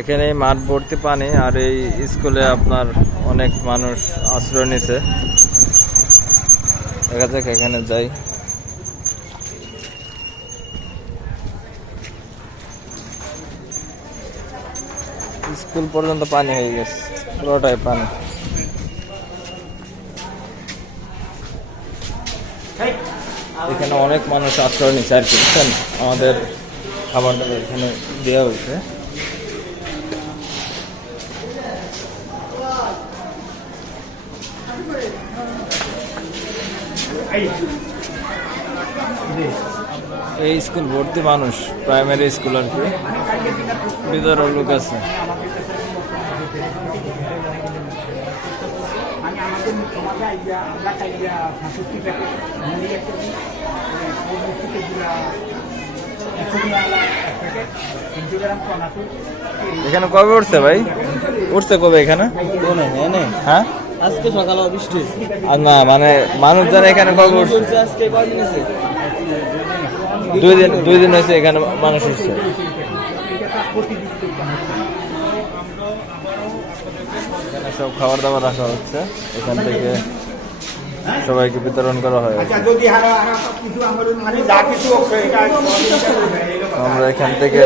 এখানে মাঠ ভর্তি পানি, আর এই স্কুলে আপনার অনেক মানুষ আশ্রয় নিছে। দেখা যাক এখানে যাই। স্কুল পর্যন্ত পানি হয়ে গেছে, পুরোটাই পানি। এখানে অনেক মানুষ আশ্রয় নিচ্ছে আর কি, বুঝছেন? আমাদের খাবারটা এখানে দেওয়া হয়েছে। এই স্কুল ভর্তি মানুষ, প্রাইমারি স্কুল আর কি, ভিতরে লোক আছে। এখানে কবে উঠছে ভাই? উঠছে কবে এখানে? হ্যাঁ, আজকে সকালে বৃষ্টি আর না মানে মানুষজন এখানে কবে উঠছে? আজকে কয়দিন আছে? 2 দিন হয়েছে এখানে মানুষ উঠছে। এখানে সব খাবার দাবার রাখা হচ্ছে, এখান থেকে সবাইকে বিতরণ করা হয়। আমরা এখান থেকে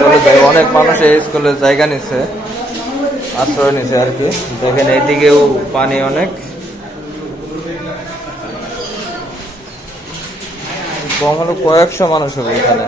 চলে যাই। অনেক মানুষ এই স্কুলে জায়গা নিচ্ছে, আশ্রয় নিচ্ছে আর কি। দেখেন এদিকেও পানি অনেক, কম হলো কয়েকশো মানুষ হবে এখানে।